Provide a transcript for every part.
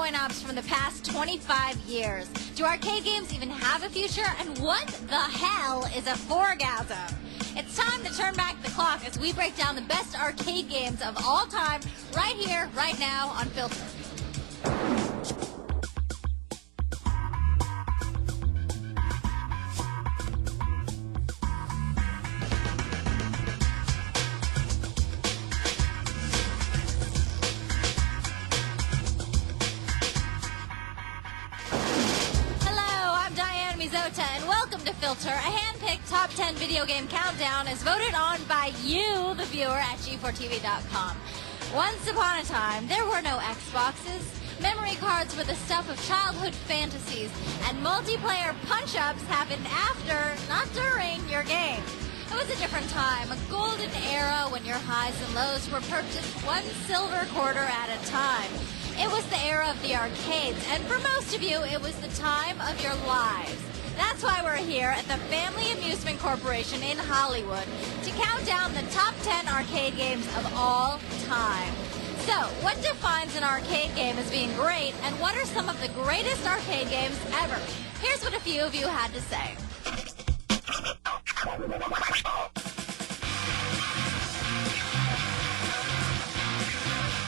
coin-ops from the past 25 years. Do arcade games even have a future? And what the hell is a forgasm? It's time to turn back the clock as we break down the best arcade games of all time right here, right now on Filter. Diane Mizota, and welcome to Filter, a hand-picked top 10 video game countdown as voted on by you, the viewer, at G4TV.com. Once upon a time, there were no Xboxes. Memory cards were the stuff of childhood fantasies, and multiplayer punch-ups happened after, not during, your game. It was a different time, a golden era when your highs and lows were purchased one silver quarter at a time. It was the era of the arcades, and for most of you, it was the time of your lives. That's why we're here at the Family Amusement Corporation in Hollywood to count down the top 10 arcade games of all time. So, what defines an arcade game as being great, and what are some of the greatest arcade games ever? Here's what a few of you had to say.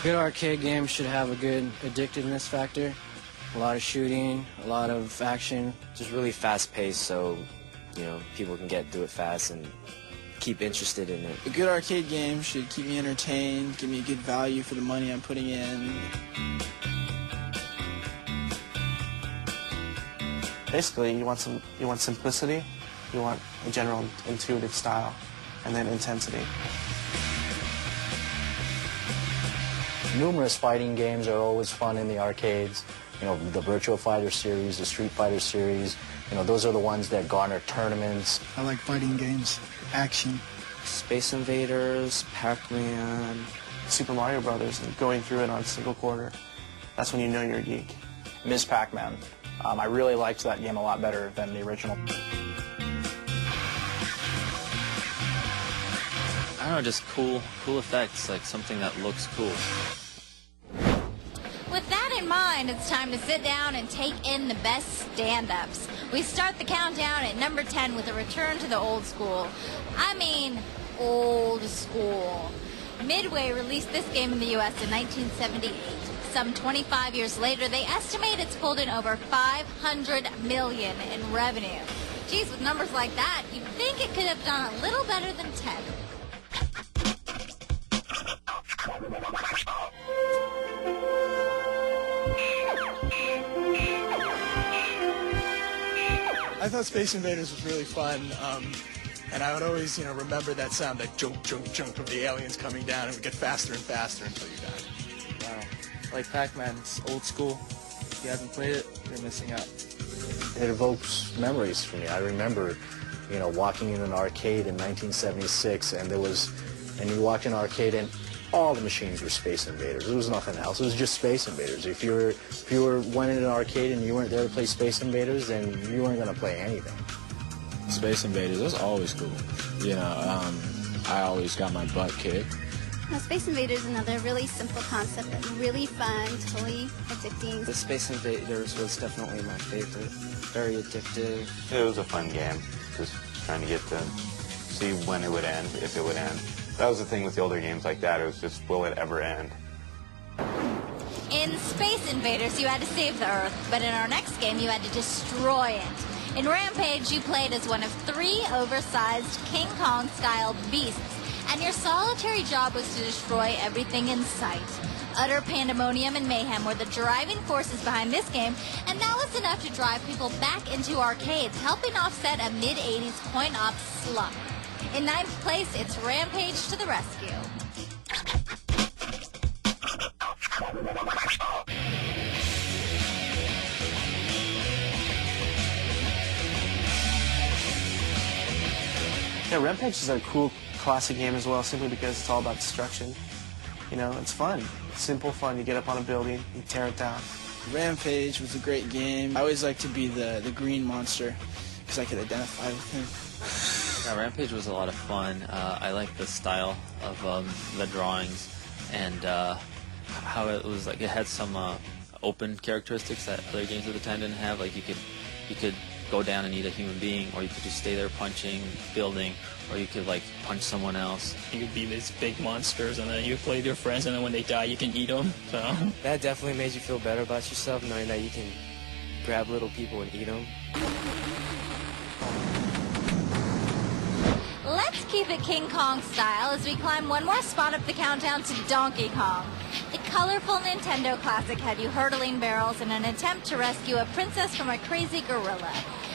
Good arcade game should have a good addictiveness factor. A lot of shooting, a lot of action. Just really fast paced so, people can get through it fast and keep interested in it. A good arcade game should keep me entertained, give me a good value for the money I'm putting in. Basically, you want simplicity, you want a general intuitive style, and then intensity. Numerous fighting games are always fun in the arcades. The Virtua Fighter series, the Street Fighter series, those are the ones that garner tournaments. I like fighting games, action. Space Invaders, Pac-Man. Super Mario Brothers, and going through it on single quarter. That's when you know you're a geek. Ms. Pac-Man. I really liked that game a lot better than the original. I don't know, just cool effects, like something that looks cool. With that in mind, it's time to sit down and take in the best stand-ups. We start the countdown at number 10 with a return to the old school. I mean, old school. Midway released this game in the U.S. in 1978. Some 25 years later, they estimate it's pulled in over $500 million in revenue. Geez, with numbers like that, you'd think it could have done a little better than 10. I thought Space Invaders was really fun, and I would always, remember that sound, that junk, junk, junk of the aliens coming down, and it would get faster and faster until you died. Wow. Like Pac-Man, it's old school. If you haven't played it, you're missing out. It evokes memories for me. I remember, walking in an arcade in 1976, and you walked in an arcade and all the machines were Space Invaders. There was nothing else. It was just Space Invaders. If you went in an arcade and you weren't there to play Space Invaders, then you weren't going to play anything. Space Invaders was always cool. I always got my butt kicked. Space Invaders is another really simple concept, but really fun, totally addicting. The Space Invaders was definitely my favorite. Very addictive. It was a fun game, just trying to get to see when it would end, if it would end. That was the thing with the older games like that. It was just, will it ever end? In Space Invaders, you had to save the Earth, but in our next game, you had to destroy it. In Rampage, you played as one of 3 oversized King Kong-style beasts, and your solitary job was to destroy everything in sight. Utter pandemonium and mayhem were the driving forces behind this game, and that was enough to drive people back into arcades, helping offset a mid-'80s coin-op slump. In 9th place, it's Rampage to the rescue. Yeah, Rampage is a cool classic game as well, simply because it's all about destruction. It's fun. Simple fun. You get up on a building, you tear it down. Rampage was a great game. I always liked to be the green monster because I could identify with him. Yeah, Rampage was a lot of fun. I liked the style of the drawings and how it was like it had some open characteristics that other games of the time didn't have. Like you could go down and eat a human being, or you could just stay there punching, building, or you could like punch someone else. You could be these big monsters, and then you play with your friends, and then when they die, you can eat them. So that definitely made you feel better about yourself, knowing that you can grab little people and eat them. Let's keep it King Kong style as we climb one more spot up the countdown to Donkey Kong. The colorful Nintendo classic had you hurtling barrels in an attempt to rescue a princess from a crazy gorilla.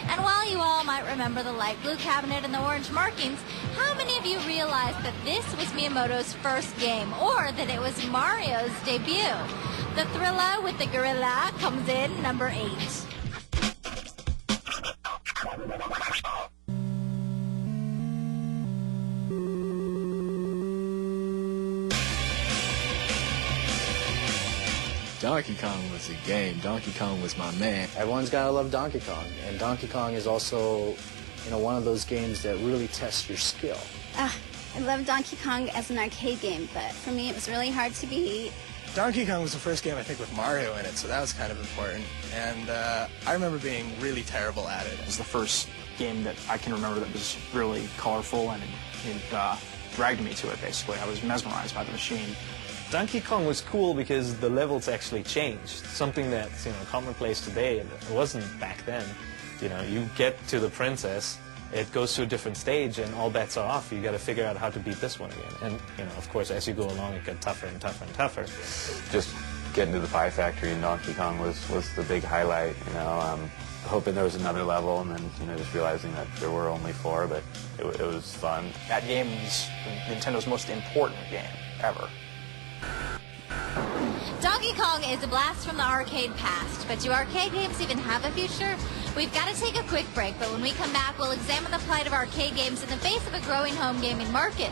And while you all might remember the light blue cabinet and the orange markings, how many of you realized that this was Miyamoto's first game, or that it was Mario's debut? The thriller with the gorilla comes in number 8. Donkey Kong was a game. Donkey Kong was my man. Everyone's got to love Donkey Kong. And Donkey Kong is also, one of those games that really tests your skill. I love Donkey Kong as an arcade game, but for me it was really hard to beat. Donkey Kong was the first game, I think, with Mario in it, so that was kind of important. And I remember being really terrible at it. It was the first game that I can remember that was really colorful, and it dragged me to it, basically. I was mesmerized by the machine. Donkey Kong was cool because the levels actually changed. Something that's commonplace today, it wasn't back then. You get to the princess, it goes to a different stage, and all bets are off. You got to figure out how to beat this one again. And of course, as you go along, it gets tougher and tougher and tougher. Just getting to the Pie Factory in Donkey Kong was the big highlight. Hoping there was another level, and then just realizing that there were only 4, but it was fun. That game is Nintendo's most important game ever. Donkey Kong is a blast from the arcade past, but do arcade games even have a future? We've got to take a quick break, but when we come back, we'll examine the plight of arcade games in the face of a growing home gaming market.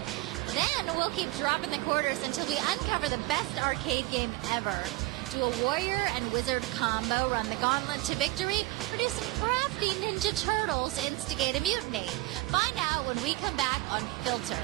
Then we'll keep dropping the quarters until we uncover the best arcade game ever. Do a warrior and wizard combo run the gauntlet to victory, or do some crafty Ninja Turtles instigate a mutiny? Find out when we come back on Filter.